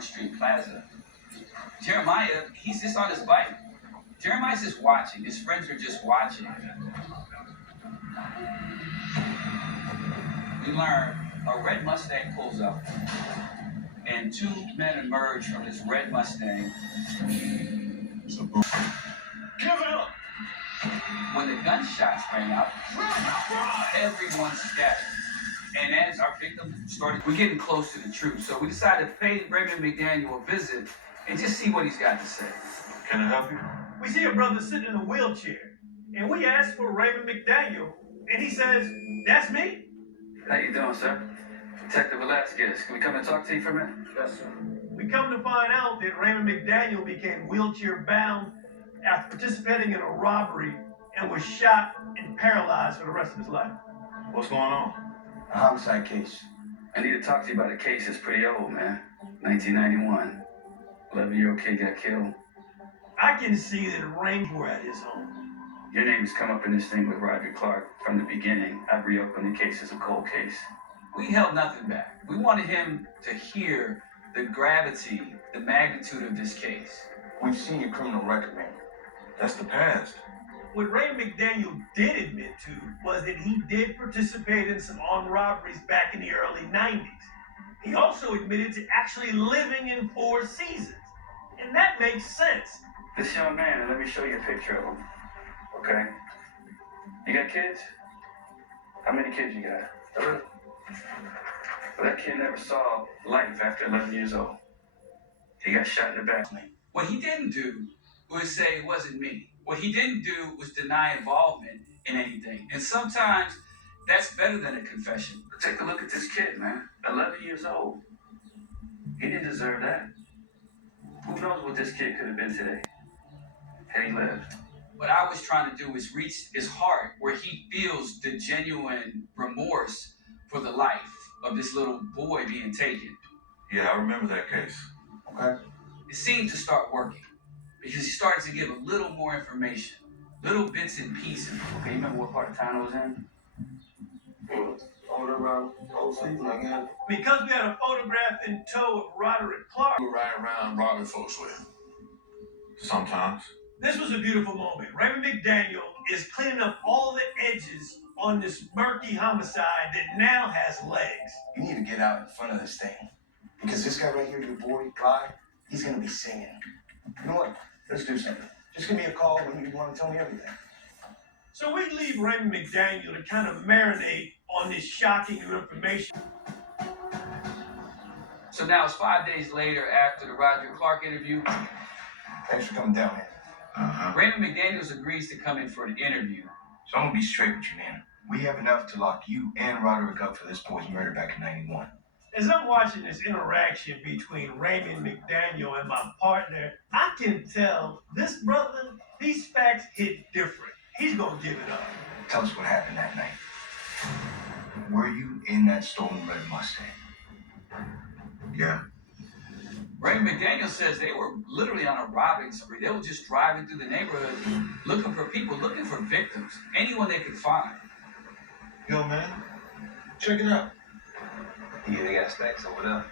Street Plaza. Jeremiah, he's just on his bike. Jeremiah's just watching. His friends are just watching. We learn a red Mustang pulls up, and two men emerge from this red Mustang. Give it up! When the gunshots rang out, everyone scattered. And as our victim started, we're getting close to the truth. So we decided to pay Raymond McDaniel a visit and just see what he's got to say. Can I help you? We see a brother sitting in a wheelchair, and we asked for Raymond McDaniel, and he says, "That's me." How you doing, sir? Detective Velasquez. Can we come and talk to you for a minute? Yes, sir. We come to find out that Raymond McDaniel became wheelchair bound after participating in a robbery and was shot and paralyzed for the rest of his life. What's going on? A homicide case. I need to talk to you about a case that's pretty old, man. 1991. 11-year-old kid got killed. I can see that Raymond were at his home. Your name has come up in this thing with Roger Clark from the beginning. I've reopened the case as a cold case. We held nothing back. We wanted him to hear the gravity, the magnitude of this case. We've seen your criminal record, man. That's the past. What Raymond McDaniel did admit to was that he did participate in some armed robberies back in the early 90s. He also admitted to actually living in Four Seasons. And that makes sense. This young man, and let me show you a picture of him. Okay? You got kids? How many kids you got? 3. Well, that kid never saw life after 11 years old. He got shot in the back. What he didn't do was say it wasn't me. What he didn't do was deny involvement in anything. And sometimes that's better than a confession. Take a look at this kid, man. 11 years old. He didn't deserve that. Who knows what this kid could have been today had he lived? What I was trying to do is reach his heart where he feels the genuine remorse for the life of this little boy being taken. Yeah, I remember that case. Okay. It seemed to start working because he started to give a little more information, little bits and pieces. Okay, you remember what part of town it was in? Over around Old Season, I guess. Because we had a photograph in tow of Roderick Clark. We were riding around robbing folks with. Sometimes. This was a beautiful moment. Raymond McDaniel is cleaning up all the edges on this murky homicide that now has legs. You need to get out in front of this thing. Because this guy right here, your boy, Clyde, he's going to be singing. You know what? Let's do something. Just give me a call when you want to tell me everything. So we leave Raymond McDaniel to kind of marinate on this shocking new information. So now it's 5 days later after the Roger Clark interview. Thanks for coming down here. Raymond McDaniels agrees to come in for an interview. So I'm going to be straight with you, man. We have enough to lock you and Roderick up for this boy's murder back in 91. As I'm watching this interaction between Raymond McDaniel and my partner, I can tell this brother, these facts hit different. He's going to give it up. Tell us what happened that night. Were you in that stolen red Mustang? Yeah. Raymond McDaniel says they were literally on a robbing spree. They were just driving through the neighborhood looking for people, looking for victims, anyone they could find. Yo, man. Check it out. Yeah, they got stacks over there.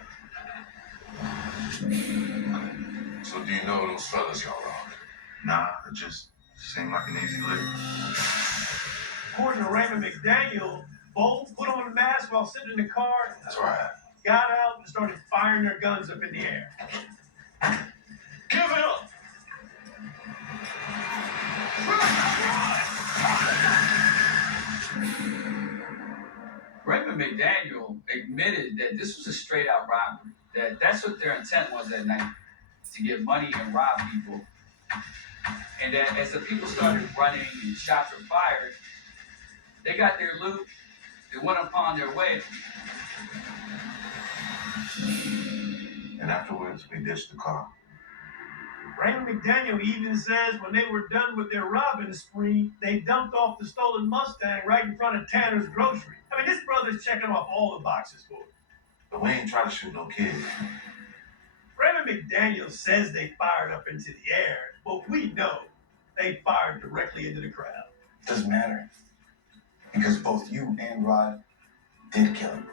So do you know those fellas y'all robbed? Nah, it just seemed like an easy lick. According to Raymond McDaniel, both put on a mask while sitting in the car, That's right. got out, and started firing their guns up in the air. Give it up! Raymond McDaniel admitted that this was a straight out robbery, that's what their intent was that night, to get money and rob people. And that as the people started running and shots were fired, they got their loot, they went upon their way. And afterwards, we ditched the car. Raymond McDaniel even says when they were done with their robbing spree, they dumped off the stolen Mustang right in front of Tanner's grocery. I mean, this brother's checking off all the boxes for it. But we ain't try to shoot no kids. Raymond McDaniel says they fired up into the air, but we know they fired directly into the crowd. Doesn't matter. Because both you and Rod did kill him.